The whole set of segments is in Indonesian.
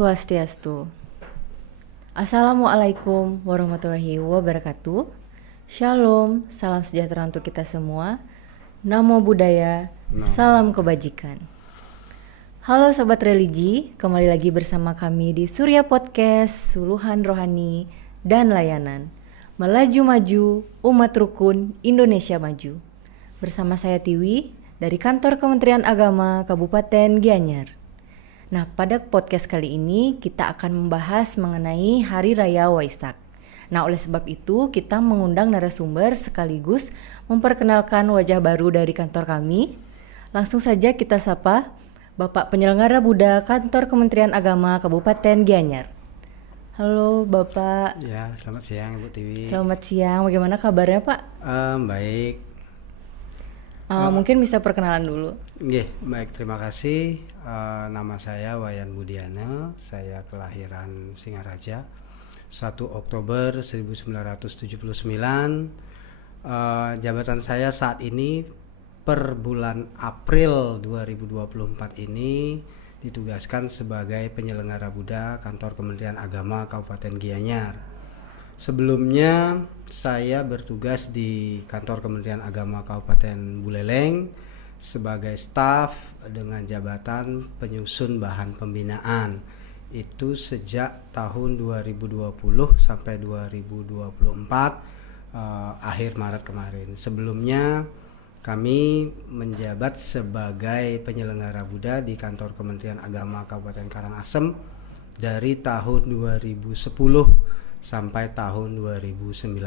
Swastiastu. Assalamualaikum warahmatullahi wabarakatuh. Shalom, salam sejahtera untuk kita semua. Namo Buddhaya, salam kebajikan. Halo Sobat Religi, kembali lagi bersama kami di Surya Podcast, Suluhan Rohani dan Layanan. Melaju maju, umat rukun, Indonesia maju. Bersama saya Tiwi, dari Kantor Kementerian Agama Kabupaten Gianyar. Nah, pada podcast kali ini kita akan membahas mengenai Hari Raya Waisak. Nah, oleh sebab itu kita mengundang narasumber sekaligus memperkenalkan wajah baru dari kantor kami. Langsung saja kita sapa Bapak Penyelenggara Buddha Kantor Kementerian Agama Kabupaten Gianyar. Halo Bapak. Ya, selamat siang Bu Tiwi. Selamat siang, bagaimana kabarnya Pak? Baik. Mungkin bisa perkenalan dulu. Baik, terima kasih. Nama saya Wayan Budiana, saya kelahiran Singaraja 1 Oktober 1979. Jabatan saya saat ini per bulan April 2024 ini ditugaskan sebagai penyelenggara Buddha Kantor Kementerian Agama Kabupaten Gianyar. Sebelumnya saya bertugas di Kantor Kementerian Agama Kabupaten Buleleng sebagai staf dengan jabatan penyusun bahan pembinaan. Itu sejak tahun 2020 sampai 2024 akhir Maret kemarin. Sebelumnya kami menjabat sebagai penyelenggara Buddha di Kantor Kementerian Agama Kabupaten Karangasem dari tahun 2010 sampai tahun 2019.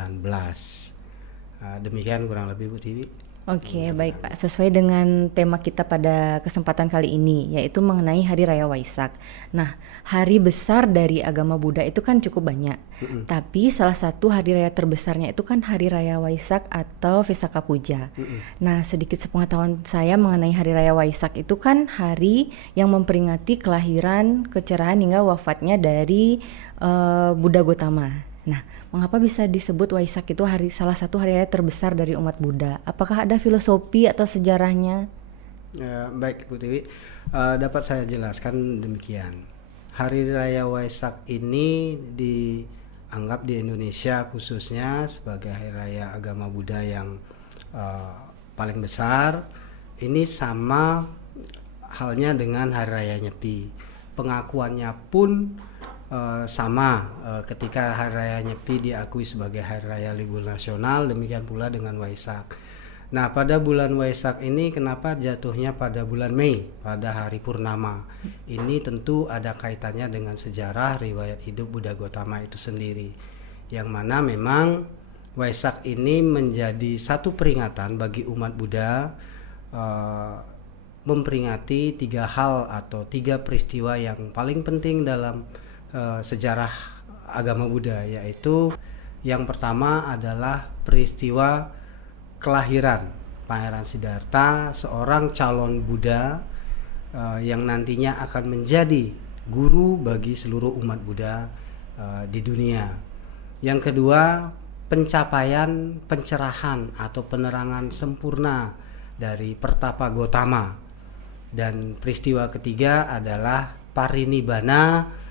Demikian kurang lebih Bu Tiwi. Oke, baik Pak. Sesuai dengan tema kita pada kesempatan kali ini, yaitu mengenai Hari Raya Waisak. Nah, hari besar dari agama Buddha itu kan cukup banyak. Tapi salah satu hari raya terbesarnya itu kan Hari Raya Waisak atau Visakha Puja. Nah, sedikit sepengetahuan saya mengenai Hari Raya Waisak itu kan hari yang memperingati kelahiran, kecerahan hingga wafatnya dari Buddha Gautama. Nah, mengapa bisa disebut Waisak itu salah satu hari raya terbesar dari umat Buddha? Apakah ada filosofi atau sejarahnya? Baik Bu Tiwi, dapat saya jelaskan demikian. Hari Raya Waisak ini dianggap di Indonesia khususnya sebagai hari raya agama Buddha yang paling besar. Ini sama halnya dengan Hari Raya Nyepi. Pengakuannya pun sama ketika Hari Raya Nyepi diakui sebagai Hari Raya Libur Nasional, demikian pula dengan Waisak. Nah, pada bulan Waisak ini kenapa jatuhnya pada bulan Mei, pada hari purnama? Ini tentu ada kaitannya dengan sejarah riwayat hidup Buddha Gautama itu sendiri, yang mana memang Waisak ini menjadi satu peringatan bagi umat Buddha memperingati 3 hal atau 3 peristiwa yang paling penting dalam sejarah agama Buddha, yaitu yang pertama adalah peristiwa kelahiran Pangeran Siddhartha, seorang calon Buddha yang nantinya akan menjadi guru bagi seluruh umat Buddha di dunia. Yang kedua, pencapaian pencerahan atau penerangan sempurna dari Pertapa Gautama. Dan peristiwa ketiga adalah parinibbana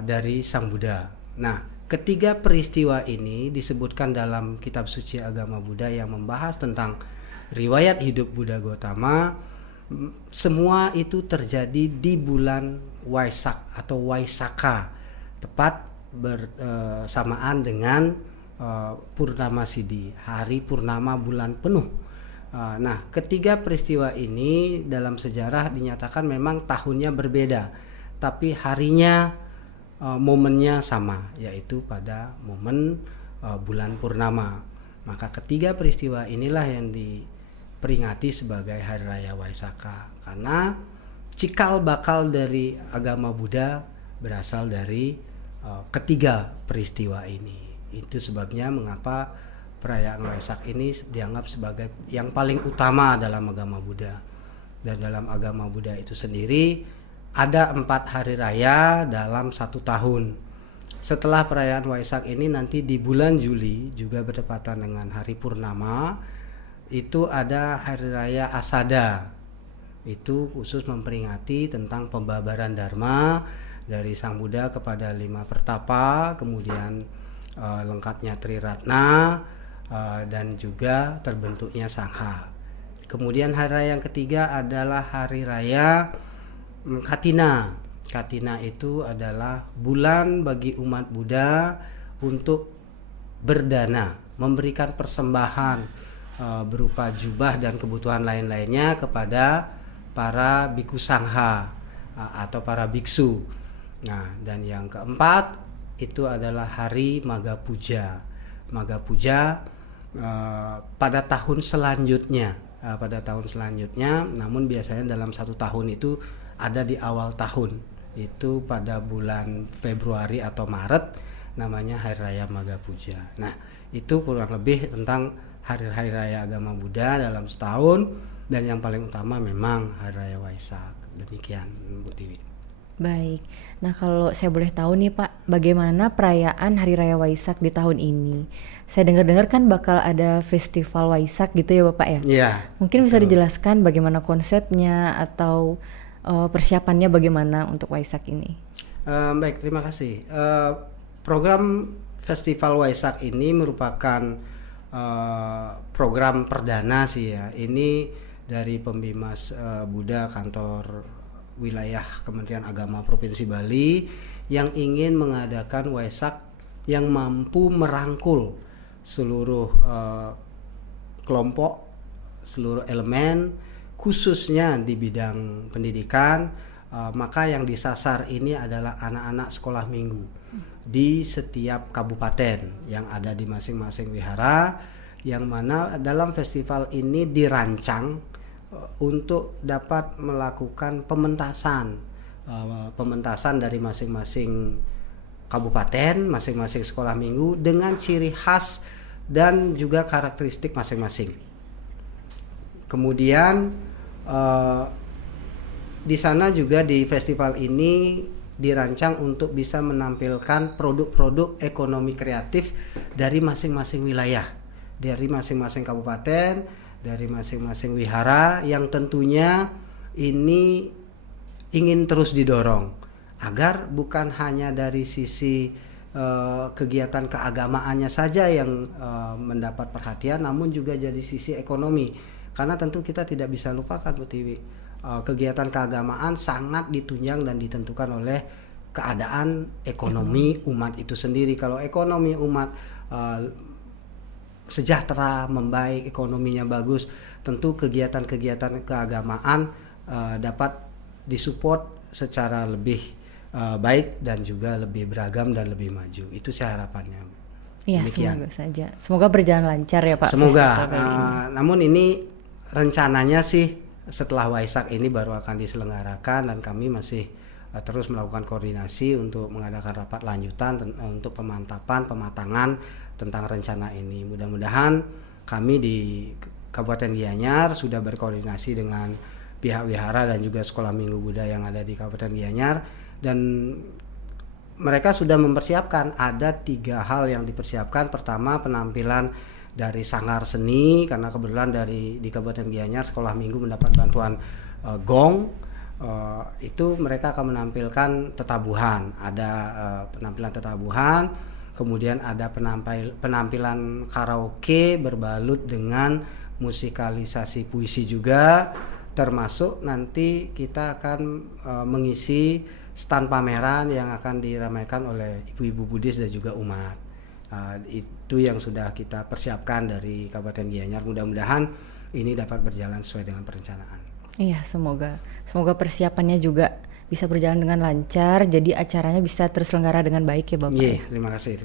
dari Sang Buddha. Nah, ketiga peristiwa ini disebutkan dalam kitab suci agama Buddha yang membahas tentang riwayat hidup Buddha Gautama. Semua itu terjadi di bulan Waisak atau Waisakha, tepat bersamaan dengan Purnama Siddhi, hari purnama bulan penuh. Nah, ketiga peristiwa ini dalam sejarah dinyatakan memang tahunnya berbeda, tapi harinya momennya sama, yaitu pada momen bulan purnama. Maka ketiga peristiwa inilah yang diperingati sebagai Hari Raya Waisakha, karena cikal bakal dari agama Buddha berasal dari ketiga peristiwa ini. Itu sebabnya mengapa perayaan Waisak ini dianggap sebagai yang paling utama dalam agama Buddha. Dan dalam agama Buddha itu sendiri ada 4 hari raya dalam 1 tahun. Setelah perayaan Waisak ini nanti di bulan Juli juga bertepatan dengan hari purnama, itu ada hari raya Asada. Itu khusus memperingati tentang pembabaran Dharma dari Sang Buddha kepada 5 pertapa, kemudian lengkapnya Triratna, dan juga terbentuknya Sangha. Kemudian hari raya yang ketiga adalah hari raya Katina. Katina itu adalah bulan bagi umat Buddha untuk berdana, memberikan persembahan berupa jubah dan kebutuhan lain-lainnya kepada para bhikkhu sangha atau para biksu. Nah, dan yang keempat itu adalah hari Magha Puja. Magha Puja pada tahun selanjutnya. Namun biasanya dalam satu tahun itu ada di awal tahun, itu pada bulan Februari atau Maret, namanya Hari Raya Magha Puja. Nah, itu kurang lebih tentang hari-hari raya agama Buddha dalam setahun, dan yang paling utama memang Hari Raya Waisak. Demikian, Bu Tiwi. Baik, nah kalau saya boleh tahu nih Pak, bagaimana perayaan Hari Raya Waisak di tahun ini? Saya dengar-dengar kan bakal ada festival Waisak gitu ya Bapak ya? Iya. Mungkin bisa dijelaskan bagaimana konsepnya atau persiapannya bagaimana untuk Waisak ini? Baik, terima kasih. Program Festival Waisak ini merupakan program perdana sih ya. Ini dari Pembimas Buddha kantor wilayah Kementerian Agama Provinsi Bali yang ingin mengadakan Waisak yang mampu merangkul seluruh kelompok, seluruh elemen, khususnya di bidang pendidikan. Maka yang disasar ini adalah anak-anak sekolah minggu di setiap kabupaten yang ada di masing-masing wihara, yang mana dalam festival ini dirancang untuk dapat melakukan pementasan dari masing-masing kabupaten, masing-masing sekolah minggu dengan ciri khas dan juga karakteristik masing-masing. Kemudian di sana juga di festival ini dirancang untuk bisa menampilkan produk-produk ekonomi kreatif dari masing-masing wilayah, dari masing-masing kabupaten, dari masing-masing wihara, yang tentunya ini ingin terus didorong agar bukan hanya dari sisi kegiatan keagamaannya saja yang mendapat perhatian, namun juga dari sisi ekonomi, karena tentu kita tidak bisa lupakan Bu Tiwi, kegiatan keagamaan sangat ditunjang dan ditentukan oleh keadaan ekonomi umat itu sendiri. Kalau ekonomi umat sejahtera, membaik, ekonominya bagus, tentu kegiatan-kegiatan keagamaan dapat disupport secara lebih baik dan juga lebih beragam dan lebih maju. Itu sih harapannya. Iya, semoga saja. Semoga berjalan lancar ya Pak. Semoga. Namun ini rencananya sih setelah Waisak ini baru akan diselenggarakan, dan kami masih terus melakukan koordinasi untuk mengadakan rapat lanjutan untuk pematangan tentang rencana ini. Mudah-mudahan kami di Kabupaten Gianyar sudah berkoordinasi dengan pihak wihara dan juga sekolah minggu Buddha yang ada di Kabupaten Gianyar, dan mereka sudah mempersiapkan. Ada 3 hal yang dipersiapkan. Pertama, penampilan dari sanggar seni, karena kebetulan di Kabupaten Gianyar sekolah minggu mendapat bantuan gong. Itu mereka akan menampilkan tetabuhan. Ada penampilan tetabuhan. Kemudian ada penampilan karaoke berbalut dengan musikalisasi puisi juga, termasuk nanti kita akan mengisi stand pameran yang akan diramaikan oleh ibu-ibu Buddhis dan juga umat. Itu yang sudah kita persiapkan dari Kabupaten Gianyar. Mudah-mudahan ini dapat berjalan sesuai dengan perencanaan. Iya, semoga persiapannya juga bisa berjalan dengan lancar, jadi acaranya bisa terselenggara dengan baik ya Bapak. Iya, terima kasih.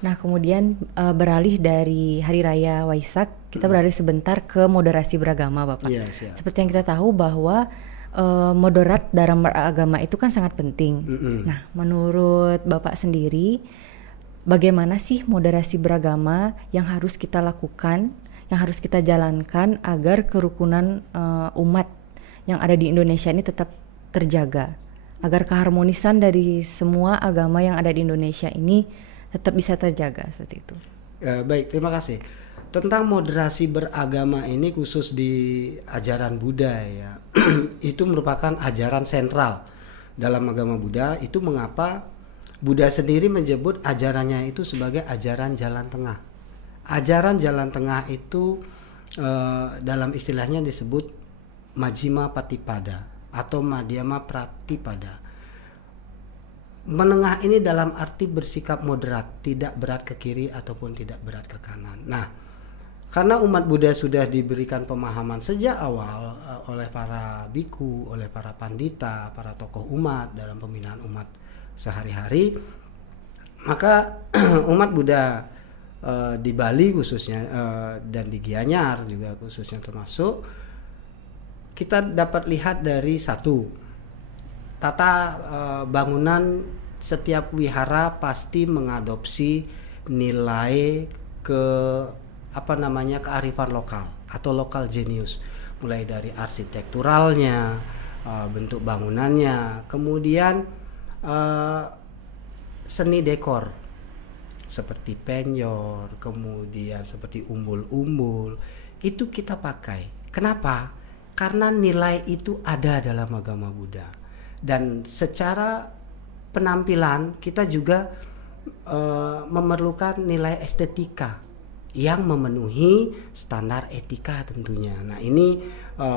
Nah, kemudian beralih dari Hari Raya Waisak, kita beralih sebentar ke moderasi beragama Bapak. Iya, siap. Seperti yang kita tahu bahwa moderat dalam beragama itu kan sangat penting. Nah, menurut Bapak sendiri, bagaimana sih moderasi beragama yang harus kita lakukan, yang harus kita jalankan agar kerukunan umat yang ada di Indonesia ini tetap terjaga, agar keharmonisan dari semua agama yang ada di Indonesia ini tetap bisa terjaga seperti itu. Baik, terima kasih. Tentang moderasi beragama ini khusus di ajaran Buddha ya, itu merupakan ajaran sentral dalam agama Buddha itu mengapa Buddha sendiri menyebut ajarannya itu sebagai ajaran jalan tengah. Ajaran jalan tengah itu dalam istilahnya disebut Majjhima Patipada atau Madhyama Pratipada. Menengah ini dalam arti bersikap moderat, tidak berat ke kiri ataupun tidak berat ke kanan. Nah, karena umat Buddha sudah diberikan pemahaman sejak awal oleh para biku, oleh para pandita, para tokoh umat dalam pembinaan umat sehari-hari, maka umat Buddha di Bali khususnya dan di Gianyar juga khususnya termasuk, kita dapat lihat dari satu, tata bangunan setiap wihara pasti mengadopsi nilai kearifan lokal atau lokal genius, mulai dari arsitekturalnya, bentuk bangunannya, kemudian seni dekor seperti penyor, kemudian seperti umbul-umbul, itu kita pakai. Kenapa? Karena nilai itu ada dalam agama Buddha, dan secara penampilan kita juga memerlukan nilai estetika yang memenuhi standar etika tentunya. Nah, ini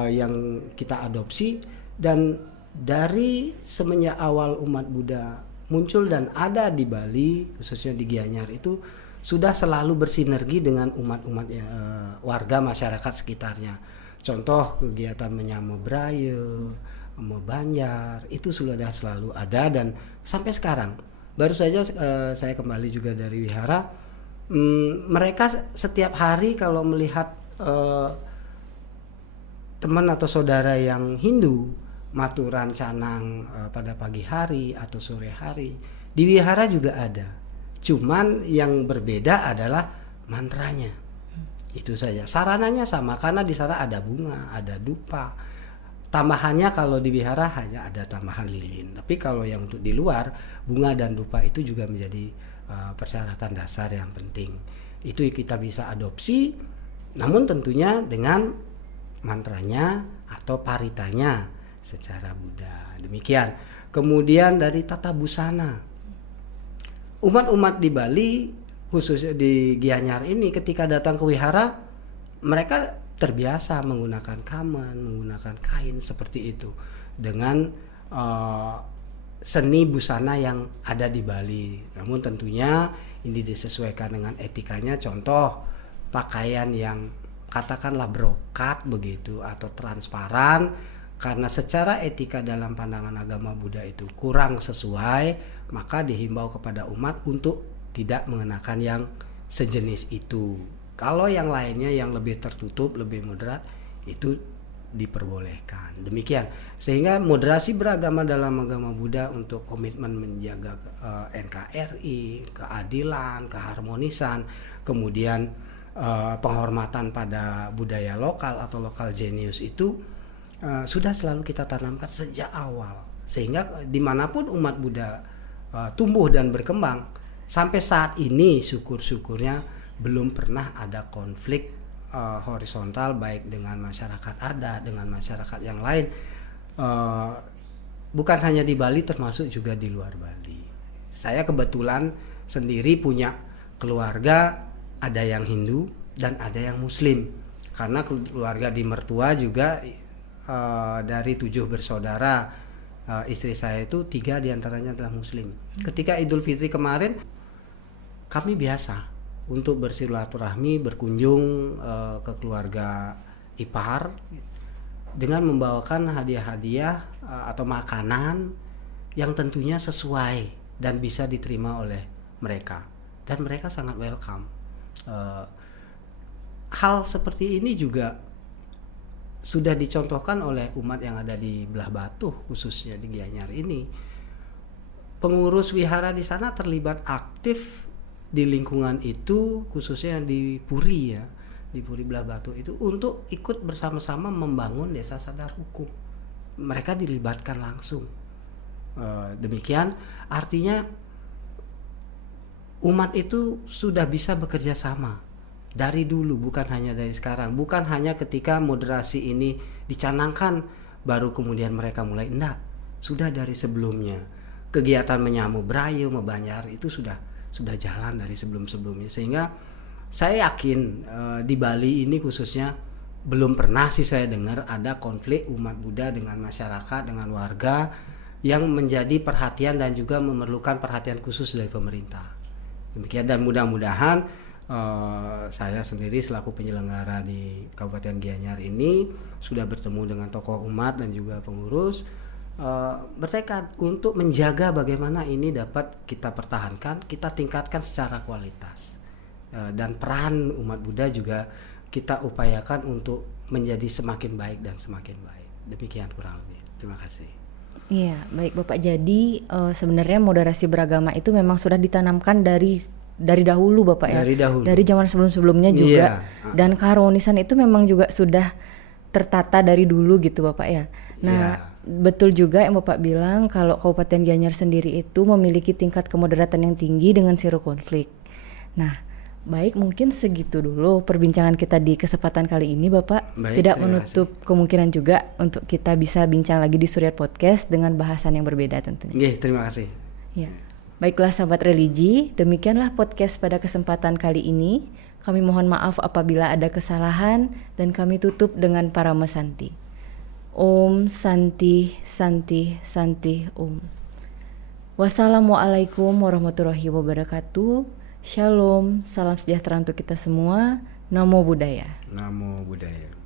yang kita adopsi, dan dari semenjak awal umat Buddha muncul dan ada di Bali khususnya di Gianyar itu sudah selalu bersinergi dengan umat-umat warga masyarakat sekitarnya. Contoh kegiatan menyamo Braille, Banjar, itu sudah selalu ada dan sampai sekarang. Baru saja saya kembali juga dari wihara, mereka setiap hari kalau melihat teman atau saudara yang Hindu maturan canang pada pagi hari atau sore hari, di wihara juga ada. Cuman yang berbeda adalah mantranya. Itu saja. Sarananya sama karena di sana ada bunga, ada dupa. Tambahannya kalau di wihara hanya ada tambahan lilin. Tapi kalau yang untuk di luar, bunga dan dupa itu juga menjadi persyaratan dasar yang penting. Itu kita bisa adopsi, namun tentunya dengan mantranya atau paritanya secara Buddha. Demikian. Kemudian dari tata busana. Umat-umat di Bali khususnya di Gianyar ini ketika datang ke wihara mereka terbiasa menggunakan kamen, menggunakan kain seperti itu dengan seni busana yang ada di Bali. Namun tentunya ini disesuaikan dengan etikanya. Contoh pakaian yang katakanlah brokat begitu atau transparan, karena secara etika dalam pandangan agama Buddha itu kurang sesuai, maka dihimbau kepada umat untuk tidak mengenakan yang sejenis itu. Kalau yang lainnya yang lebih tertutup, lebih moderat, itu diperbolehkan. Demikian. Sehingga moderasi beragama dalam agama Buddha untuk komitmen menjaga NKRI, keadilan, keharmonisan, kemudian penghormatan pada budaya lokal atau lokal genius itu sudah selalu kita tanamkan sejak awal. Sehingga dimanapun umat Buddha tumbuh dan berkembang, sampai saat ini syukur-syukurnya belum pernah ada konflik horizontal baik dengan masyarakat adat, dengan masyarakat yang lain. Bukan hanya di Bali, termasuk juga di luar Bali. Saya kebetulan sendiri punya keluarga, ada yang Hindu dan ada yang Muslim. Karena keluarga di mertua juga dari 7 bersaudara, istri saya itu 3 diantaranya adalah Muslim. Ketika Idul Fitri kemarin, kami biasa untuk bersilaturahmi, berkunjung ke keluarga ipar dengan membawakan hadiah-hadiah atau makanan yang tentunya sesuai dan bisa diterima oleh mereka, dan mereka sangat welcome. Hal seperti ini juga sudah dicontohkan oleh umat yang ada di Belah Batu, khususnya di Gianyar ini. Pengurus wihara di sana terlibat aktif di lingkungan itu, khususnya di Puri ya, di Puri Belah Batu itu, untuk ikut bersama-sama membangun desa sadar hukum. Mereka dilibatkan langsung. Demikian artinya umat itu sudah bisa bekerja sama dari dulu, bukan hanya dari sekarang, bukan hanya ketika moderasi ini dicanangkan baru kemudian mereka mulai. Enggak, sudah dari sebelumnya. Kegiatan menyamu Brayu, Mebanjar itu sudah jalan dari sebelum-sebelumnya, sehingga saya yakin di Bali ini khususnya belum pernah sih saya dengar ada konflik umat Buddha dengan masyarakat, dengan warga yang menjadi perhatian dan juga memerlukan perhatian khusus dari pemerintah. Demikian, dan mudah-mudahan saya sendiri selaku penyelenggara di Kabupaten Gianyar ini sudah bertemu dengan tokoh umat dan juga pengurus, bertekad untuk menjaga bagaimana ini dapat kita pertahankan, kita tingkatkan secara kualitas, dan peran umat Buddha juga kita upayakan untuk menjadi semakin baik dan semakin baik. Demikian kurang lebih. Terima kasih. Iya, baik Bapak. Jadi sebenarnya moderasi beragama itu memang sudah ditanamkan dari dahulu Bapak ya. Dari dahulu. Dari zaman sebelum-sebelumnya juga. Iya. Dan keharmonisan itu memang juga sudah tertata dari dulu gitu Bapak ya. Nah, betul juga yang Bapak bilang kalau Kabupaten Gianyar sendiri itu memiliki tingkat kemoderatan yang tinggi dengan zero konflik. Nah, baik, mungkin segitu dulu perbincangan kita di kesempatan kali ini Bapak. Baik, Tidak terima menutup kemungkinan juga untuk kita bisa bincang lagi di Suryat Podcast dengan bahasan yang berbeda tentunya. Nggih, terima kasih. Ya. Baiklah sahabat religi, demikianlah podcast pada kesempatan kali ini. Kami mohon maaf apabila ada kesalahan dan kami tutup dengan Parama Santi. Om Santi Santi Santi Om. Wassalamualaikum warahmatullahi wabarakatuh. Shalom, salam sejahtera untuk kita semua. Namo Buddhaya. Namo Buddhaya.